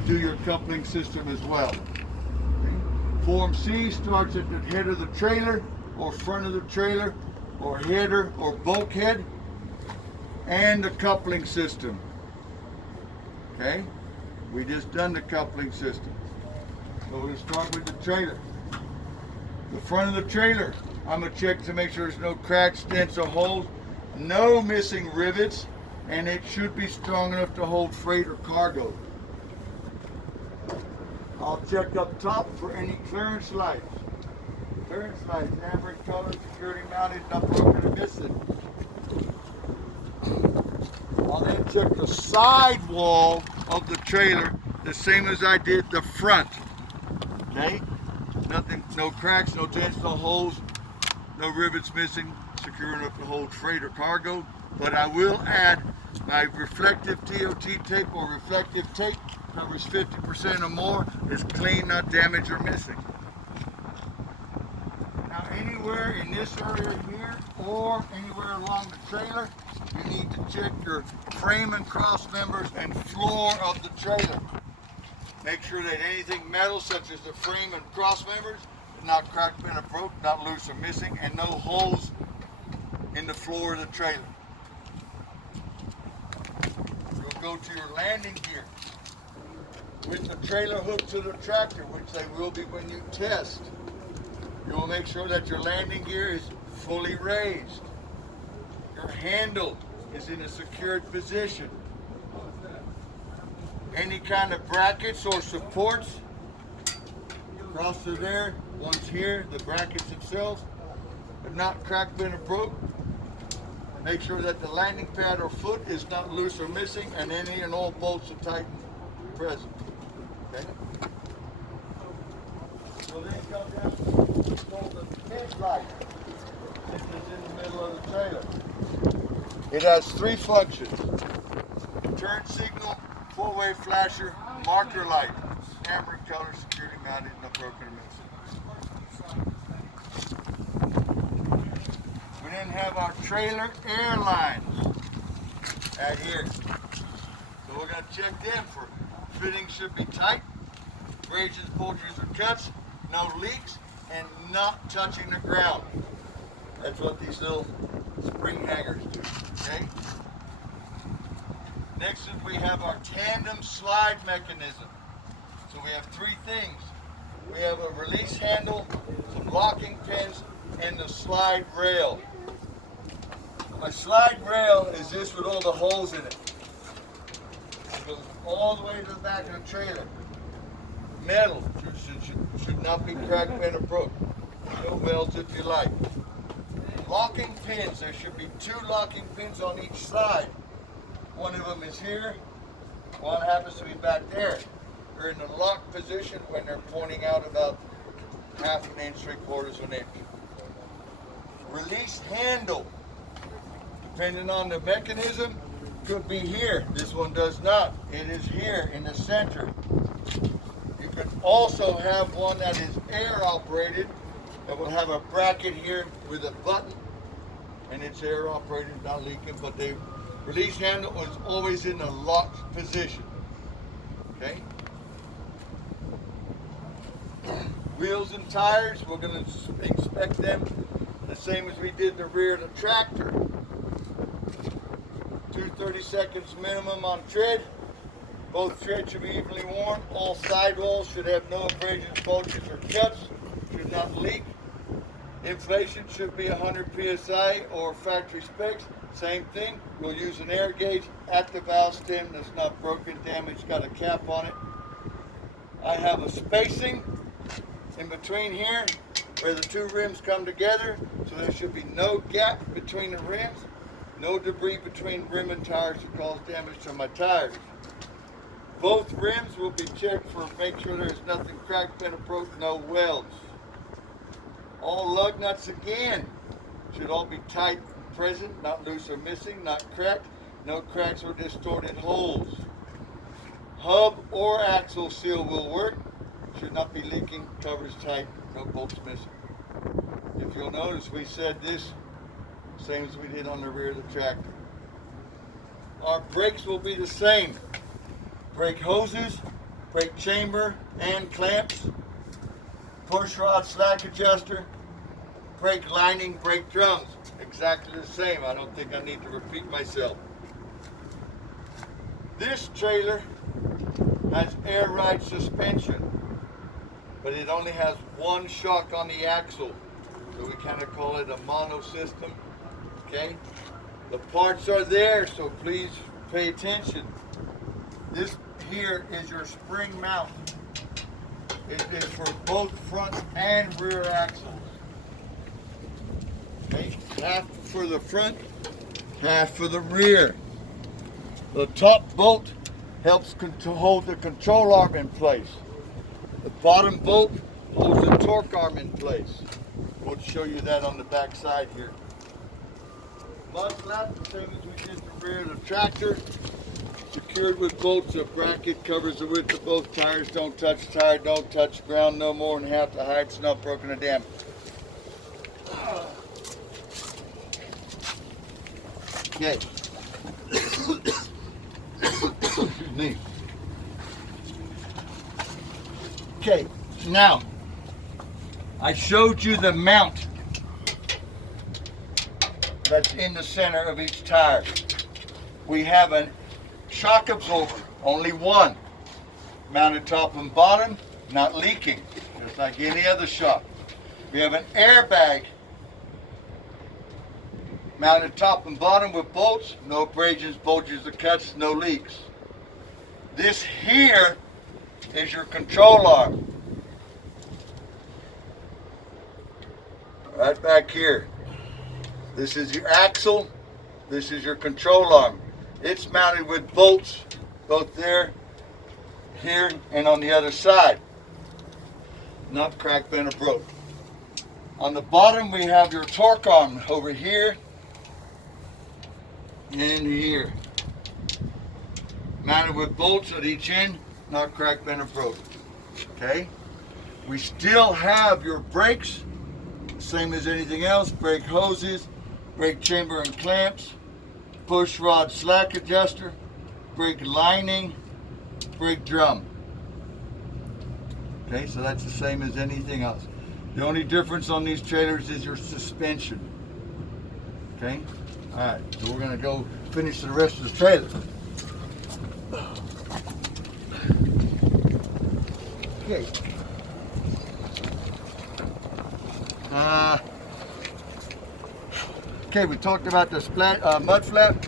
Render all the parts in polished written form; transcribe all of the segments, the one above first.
would do your coupling system as well. Okay. Form C starts at the head of the trailer or front of the trailer or header or bulkhead and the coupling system. Okay, we just done the coupling system. So we're going to start with the trailer. The front of the trailer, I'm going to check to make sure there's no cracks, dents, or holes, no missing rivets, and it should be strong enough to hold freight or cargo. I'll check up top for any clearance lights. Clearance lights, amber in color, security mounted, not broken or missing. I'll then check the side wall of the trailer the same as I did the front. Okay? Nothing, no cracks, no dents, no holes, no rivets missing, secure enough to hold freight or cargo. But I will add my reflective TOT tape or reflective tape, covers 50% or more, is clean, not damaged or missing. Now anywhere in this area here or anywhere along the trailer, you need to check your frame and cross members and floor of the trailer. Make sure that anything metal, such as the frame and cross members, is not cracked, bent, or broke, not loose or missing, and no holes in the floor of the trailer. You'll go to your landing gear with the trailer hooked to the tractor, which they will be when you test. You will make sure that your landing gear is fully raised. Your handle is in a secured position. Any kind of brackets or supports across through there, one's here, the brackets themselves, are not cracked, bent, or broke. Make sure that the landing pad or foot is not loose or missing, and any and all bolts are tightened present. Okay? So then come down to the headlight. This is in the middle of the trailer. It has three functions: turn signal, four-way flasher, marker light, amber in color, security mounted, no broken or missing. We then have our trailer air lines at here. So we're going to check them for fittings should be tight, abrasions, bulges, or cuts, no leaks, and not touching the ground. That's what these little spring hangers do. Okay? Next is we have our tandem slide mechanism. So we have three things. We have a release handle, some locking pins, and the slide rail. My slide rail is this with all the holes in it. It goes all the way to the back of the trailer. Metal, should not be cracked, bent, or broke. No welds if you like. Locking pins, there should be two locking pins on each side. One of them is here, one happens to be back there. They're in the lock position when they're pointing out about half an inch, 3/4 of an inch. Release handle, depending on the mechanism, could be here. This one does not. It is here in the center. You can also have one that is air operated that will have a bracket here with a button, and it's air operated, not leaking, but the release handle is always in a locked position. Okay? Wheels and tires, we're going to inspect them the same as we did the rear of the tractor. 2 30-seconds minimum on tread. Both treads should be evenly worn. All sidewalls should have no abrasions, bulges, or cuts. Should not leak. Inflation should be 100 psi or factory specs. Same thing. We'll use an air gauge at the valve stem that's not broken, damaged, got a cap on it. I have a spacing in between here where the two rims come together, so there should be no gap between the rims, no debris between rim and tires to cause damage to my tires. Both rims will be checked for make sure there's nothing cracked, bent, or broke, no welds. All lug nuts again should all be tight and present, not loose or missing, not cracked, no cracks or distorted holes. Hub or axle seal will work, should not be leaking, covers tight, no bolts missing. If you'll notice, we said this same as we did on the rear of the tractor. Our brakes will be the same. Brake hoses brake chamber and clamps, push rod slack adjuster, brake lining, brake drums. Exactly the same. I don't think I need to repeat myself. This trailer has air ride suspension, but it only has one shock on the axle. So we kind of call it a mono system. Okay? The parts are there, so please pay attention. This here is your spring mount. It is for both front and rear axles. Okay? Half for the front, half for the rear. The top bolt helps hold the control arm in place. The bottom bolt holds the torque arm in place. We'll show you that on the back side here. Mud flap, the same as we did the rear of the tractor. Secured with bolts. A bracket covers the width of both tires. Don't touch tire, don't touch ground no more than half the height. It's not broken or damaged. Okay. Excuse me. Okay, now I showed you the mount that's in the center of each tire. We have a shock absorber, only one, mounted top and bottom, not leaking, just like any other shock. We have an airbag mounted top and bottom with bolts, no abrasions, bulges, or cuts, no leaks. This here is your control arm. Right back here. This is your axle. This is your control arm. It's mounted with bolts, both there, here, and on the other side. Not cracked, bent, or broke. On the bottom we have your torque arm over here and here. Mounted with bolts at each end, not cracked, bent, or broke. Okay? We still have your brakes, same as anything else, brake hoses, brake chamber and clamps, push rod slack adjuster, brake lining, brake drum. Okay, so that's the same as anything else. The only difference on these trailers is your suspension. Okay? Alright, so we're going to go finish the rest of the trailer. Okay. Okay, we talked about the mud flap.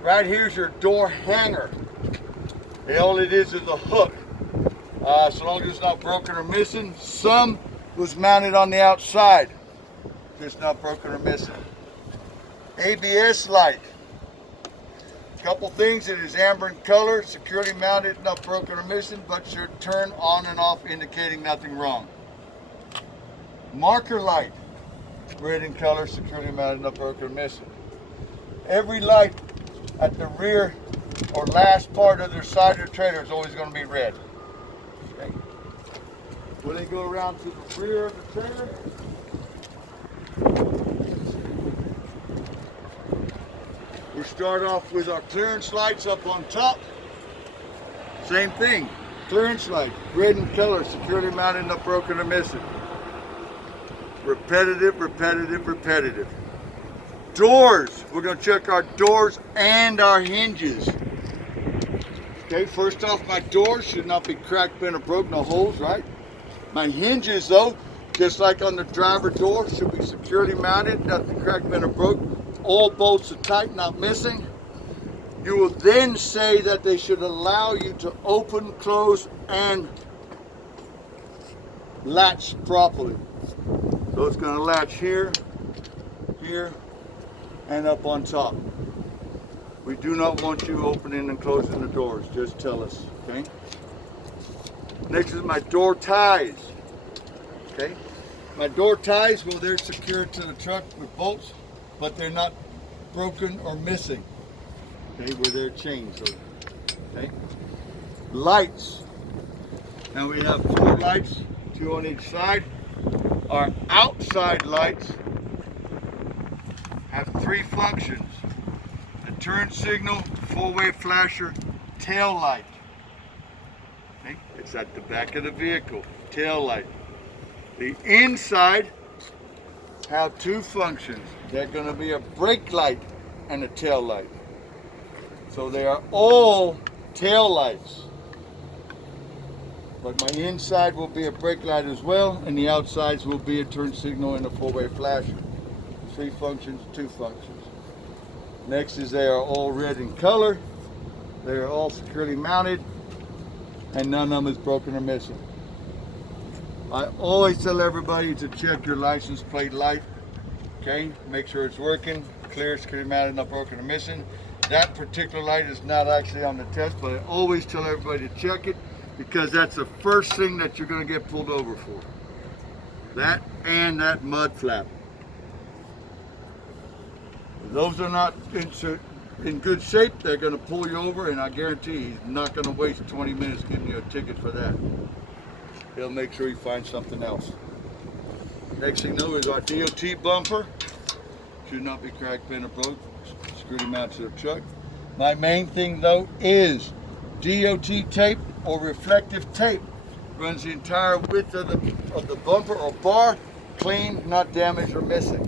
Right here's your door hanger. All it is a hook. So long as it's not broken or missing. Some was mounted on the outside, just not broken or missing. ABS light. Couple things, it is amber in color, securely mounted, not broken or missing, but should turn on and off indicating nothing wrong. Marker light, red in color, securely mounted, not broken or missing. Every light at the rear or last part of their side of the trailer is always going to be red. Okay. When they go around to the rear of the trailer, we start off with our clearance lights up on top. Same thing, clearance light, red in color, securely mounted, not broken or missing. Repetitive, repetitive, repetitive. Doors, we're going to check our doors and our hinges. Okay, first off, my doors should not be cracked, bent, or broken, no holes, right? My hinges, though, just like on the driver door, should be securely mounted, nothing cracked, bent, or broke. All bolts are tight, not missing. You will then say that they should allow you to open, close, and latch properly. So it's going to latch here, here, and up on top. We do not want you opening and closing the doors. Just tell us, okay? Next is my door ties. Okay? My door ties, well, they're secured to the truck with bolts, but they're not broken or missing. Okay, where they're chained. So, okay? Lights. Now we have 4 lights, 2 on each side. Our outside lights have 3 functions. A turn signal, full wave flasher, tail light. Okay? It's at the back of the vehicle, tail light. The inside have two functions. They're going to be a brake light and a tail light. So they are all tail lights. But my inside will be a brake light as well, and the outsides will be a turn signal and a four-way flasher. 3 functions, 2 functions. Next is they are all red in color. They are all securely mounted, and none of them is broken or missing. I always tell everybody to check your license plate light. Okay, make sure it's working, clear, securely mounted, not broken or missing. That particular light is not actually on the test, but I always tell everybody to check it because that's the first thing that you're going to get pulled over for. That and that mud flap. If those are not in good shape, they're going to pull you over, and I guarantee he's not going to waste 20 minutes getting you a ticket for that. He'll make sure he finds something else. Next thing you know is our DOT bumper. Should not be cracked, bent, or broke. Security mounted to the truck. My main thing though is DOT tape or reflective tape. Runs the entire width of the bumper or bar, clean, not damaged or missing.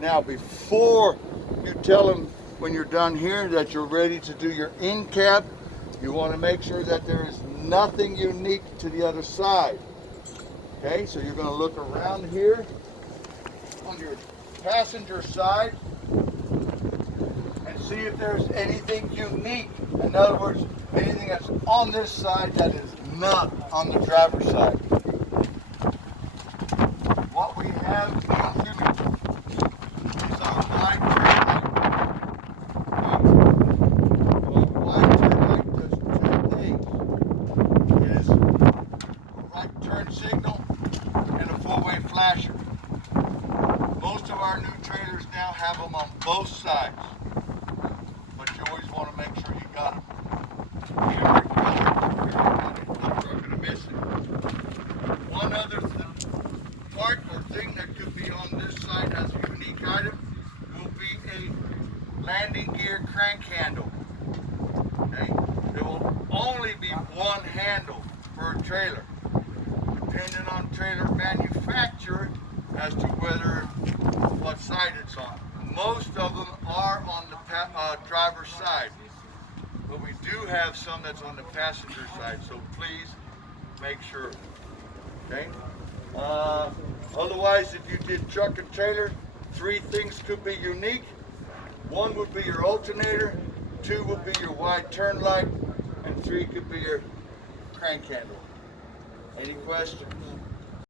Now before you tell them when you're done here that you're ready to do your in-cab, you want to make sure that there is nothing unique to the other side. Okay, so you're going to look around here on your passenger side and see if there's anything unique. In other words, anything that's on this side that is not on the driver's side. What we have is our wide turn signal and a four-way flasher. Most of our new trailers now have them on both sides, but you always want to make sure you got them. Not broken or missing. One other part or thing that could be on this side as a unique item will be a landing gear crank handle. Okay? There will only be one handle per trailer, depending on trailer manufacturer as to what side it's on. Most of them are on the driver's side, but we do have some that's on the passenger side, so please make sure. Okay? Otherwise, if you did truck and trailer, 3 things could be unique. 1 would be your alternator, 2 would be your wide turn light, and 3 could be your crank handle. Any questions?